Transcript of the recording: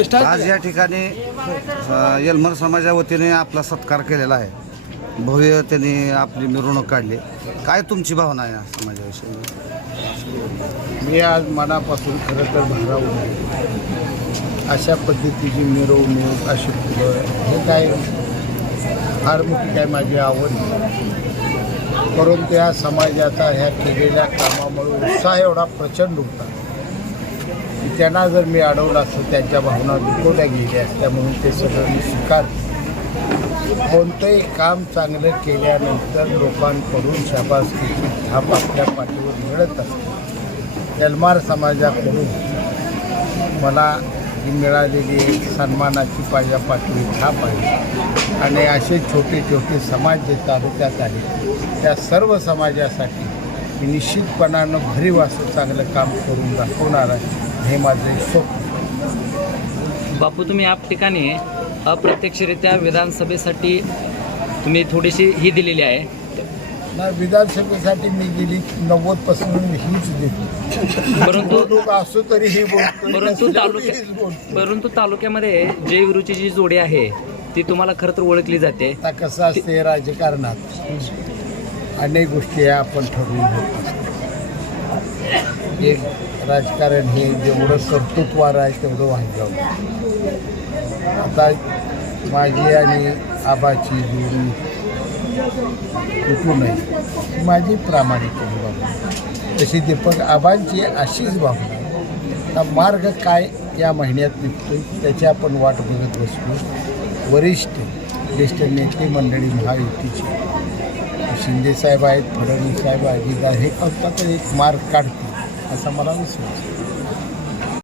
आज या ठिकाणी यलमर समाजा वतीने आपला सत्कार केलेला आहे. भव्य त्यांनी आपली मिरवणूक काढली. काय तुमची भावना आहे या समाजाविषयी? मी आज मनापासून खरं तर भारावून आहे अशा पद्धतीची मिरवणूक अशी हे काय फार मोठी काय माझी आवड नाही. परंतु या समाजाचा ह्या केलेल्या कामामुळे उत्साह एवढा प्रचंड होता. त्यांना जर मी अडवलं असतं त्यांच्या भावना दुखवल्या गेल्या असत्या म्हणून ते सगळं मी स्वीकार कोणतंही काम चांगलं केल्यानंतर लोकांकडून शाबासकीची थाप आपल्या पाठीवर मिळत असते. एलमार समाजाकडून मला ही मिळालेली एक सन्मानाची पाहिजे पाठवी थाप आहे. आणि असे छोटे छोटे समाज जे तालुक्यात आहेत त्या सर्व समाजासाठी निश्चितपणानं भरीव असं चांगलं काम करून दाखवणार आहे. हे माझे स्वप्न बापू तुम्ही या ठिकाणी अप्रत्यक्षरित्या विधानसभेसाठी तुम्ही थोडीशी ही दिलेली आहे. ना विधानसभेसाठी मी गेली नव्वदपासून हीच देतो परंतु लोक असो तरी हे परंतु तालुक्या परंतु तालुक्यामध्ये जय विरूची जी जोडी आहे ती तुम्हाला खरं तर ओळखली जाते. आता कसं असते राजकारणात अनेक गोष्टी आपण ठरवून घेत असतो हे राजकारण हे जेवढं कर्तृत्वार आहे तेवढं वाहिलं आता माझी आणि आबाची जोडी कुठून नये ही माझी प्रामाणिक भावना तशी दीपक आबांची अशीच भावना आता मार्ग काय या महिन्यात निघतो त्याची आपण वाट बघत बसतो वरिष्ठ ज्येष्ठ नेते मंडळी महायुतीची. शिंदे साहेब आहेत फडणवीस साहेब अजित हे फक्त तर एक मार्ग काढतील. असा मला विश्वास आहे.